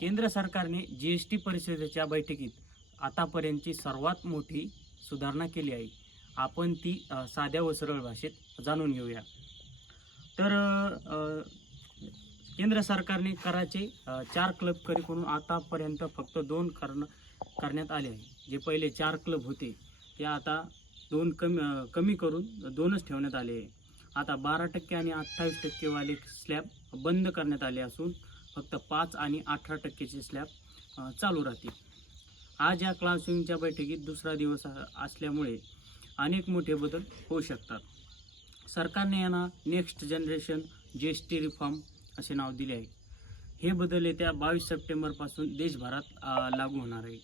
केंद्र सरकारने जी S T परिषदेच्या बैठकीत आतापर्यंतची सर्वात मोठी सुधारणा केली आहे. आपण ती साध्या व सरळ भाषेत जाणून घेऊया. तर केंद्र सरकारने कराचे चार क्लब करून आतापर्यंत फक्त दोन करण करण्यात आले आहे. जे पहिले चार क्लब होते ते आता दोन कमी कमी करून दोनच ठेवण्यात आले आहे. आता बारा टक्के आणि अठ्ठावीस टक्केवाले स्लॅब बंद करण्यात आले असून फक्त पाच आणि अठरा टक्केचे स्लॅब चालू राहतील आज या क्लासरूमच्या बैठकीत दुसरा दिवस असल्यामुळे अनेक मोठे बदल होऊ शकतात. सरकारने यांना next generation G S T reform असे नाव दिले आहे. हे बदल येत्या बावीस सप्टेंबरपासून देशभरात लागू होणार आहे.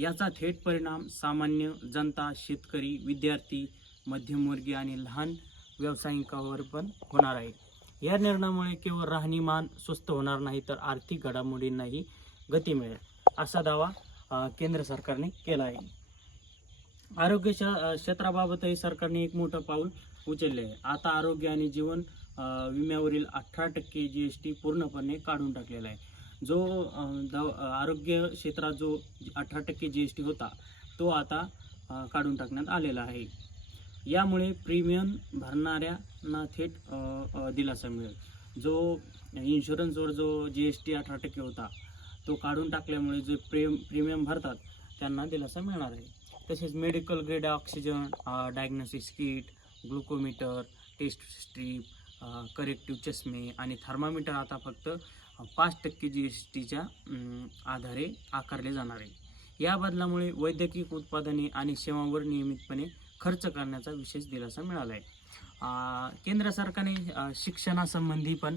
याचा थेट परिणाम सामान्य जनता शेतकरी विद्यार्थी मध्यमवर्गीय आणि लहान व्यावसायिकावर पण होणार आहे. या निर्णयामुळे केवळ राहणीमान स्वस्त होणार नाही तर आर्थिक घडामोडींनाही गती मिळेल असा दावा केंद्र सरकारने केला आहे आरोग्य क्षेत्राबाबतही सरकारने एक मोठं पाऊल उचलले आहे. आता आरोग्य आणि जीवन विम्यावरील अठरा टक्के जी एस टी पूर्णपणे काढून टाकलेला आहे. जो आरोग्य क्षेत्रात जो अठरा टक्के जी एस टी होता तो आता काढून टाकण्यात आलेला आहे. यामुळे प्रीमियम भरणाऱ्यांना थेट दिलासा मिळेल. जो इन्शुरन्सवर जो जी एस टी अठरा टक्के होता तो काढून टाकल्यामुळे जे प्रेम प्रीमियम भरतात त्यांना दिलासा मिळणार आहे. तसेच medical grade oxygen diagnosis kit glucometer test strip corrective चष्मे आणि थर्मामीटर आता फक्त पाच टक्के जी एस टीच्या आधारे आकारले जाणार आहे. या बदलामुळे वैद्यकीय उत्पादने आणि सेवांवर नियमितपणे खर्च करण्याचा विशेष दिलासा मिळाला आहे केंद्र सरकारने शिक्षणासंबंधी पण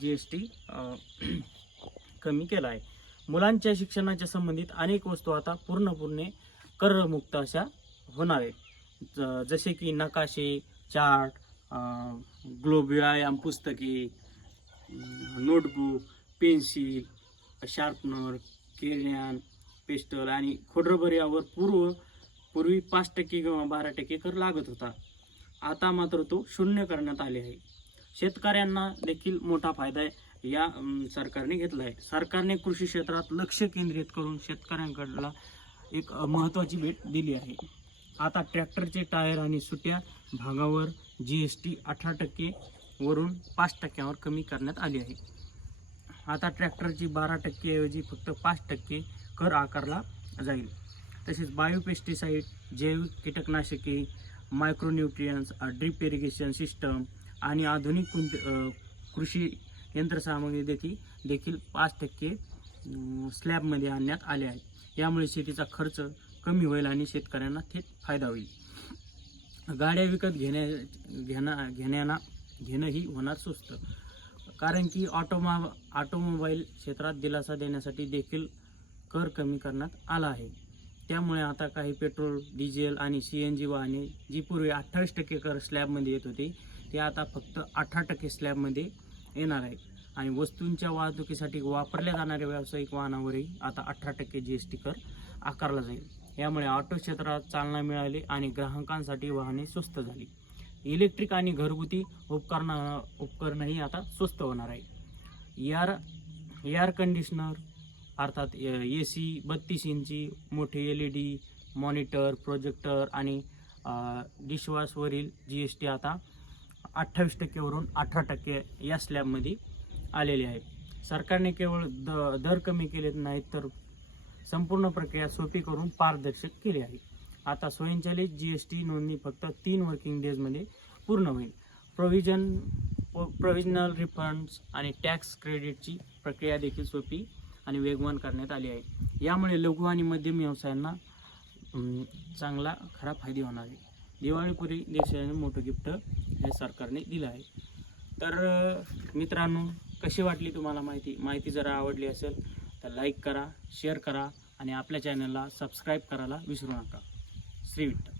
जी एस टी कमी केला आहे मुलांच्या शिक्षणाच्या संबंधित अनेक वस्तू आता पूर्णपूर्णे करमुक्त अशा होणार आहेत. ज- जसे की नकाशे चार्ट ग्लोब व्यायाम पुस्तके नोटबुक पेन्सिल शार्पनर केळ्यान पेस्टल आणि खोडरबर यावर पूर्व पूर्वी पाच टक्के किंवा बारा टक्के कर लागत होता. आता मात्र तो शून्य करण्यात आले आहे. शेतकऱ्यांना देखील मोठा फायदा या सरकारने घेतला आहे. सरकारने कृषी क्षेत्रात लक्ष केंद्रित करून शेतकऱ्यांकडला एक महत्त्वाची भेट दिली आहे. आता ट्रॅक्टरचे टायर आणि सुट्या भागावर जी एस टी अठरा टक्के वरून पाच टक्क्यावर कमी करण्यात आली आहे. आता ट्रॅक्टरची बारा टक्केऐवजी फक्त पाच टक्के कर आकारला जाईल. तसेच बायोपेस्टिसाईड जैविक कीटकनाशके मायक्रोन्यूट्रियन्स ड्रिप इरिगेशन सिस्टम आणि आधुनिक कुंत- कृषी यंत्रसामग्री देखील देखील पाच टक्के स्लॅबमध्ये आणण्यात आले आहे यामुळे शेतीचा खर्च कमी होईल आणि शेतकऱ्यांना थेट फायदा होईल. गाड्या विकत घेण्या घेणं घेण्याना घेणंही होणार स्वस्त. कारण की ऑटोमा ऑटोमोबाईल क्षेत्रात दिलासा देण्यासाठी देखील कर कमी करण्यात आला आहे. त्यामुळे आता काही पेट्रोल डिझेल आणि सी एन जी वाहने जी पूर्वी अठ्ठावीस टक्के कर स्लॅबमध्ये येत होते ते आता फक्त अठरा टक्के स्लॅबमध्ये येणार आहे आणि वस्तूंच्या वाहतुकीसाठी वापरल्या जाणाऱ्या व्यावसायिक वाहनावरही आता अठरा टक्के जी एस टी कर आकारला जाईल. यामुळे ऑटो क्षेत्रात चालना मिळाली आणि ग्राहकांसाठी वाहने स्वस्त झाली. इलेक्ट्रिक आणि घरगुती उपकरण उपकरणंही आता स्वस्त होणार आहे. एअर एअर कंडिशनर अर्थात ए सी बत्तीस इंची मोठे L E D monitor projector आणि डिशवॉशवरील जी एस टी आता अठ्ठावीस टक्केवरून अठरा टक्के या स्लॅबमध्ये आलेले आहे. सरकारने केवळ द दर कमी केलेत नाहीत तर संपूर्ण प्रक्रिया सोपी करून पारदर्शक केली आहे. आता स्वयंचलित जी एस टी नोंदणी फक्त तीन वर्किंग डेजमध्ये पूर्ण होईल. प्रोव्हिजन प्रोव्हिजनल रिफंड्स आणि टॅक्स क्रेडिटची प्रक्रिया देखील सोपी आणि वेगवान करण्यात आली आहे. यामुळे लघु आणि मध्यम व्यवसायांना चांगला खरा फायदे होणार आहे. दिवाळीपुरी देशाने मोठं गिफ्ट हे सरकारने दिलं आहे. तर मित्रांनो कशी वाटली तुम्हाला माहिती? माहिती जर आवडली असेल तर लाईक करा शेअर करा आणि आपल्या चॅनलला सबस्क्राईब करायला विसरू नका. श्री विठ्ठल.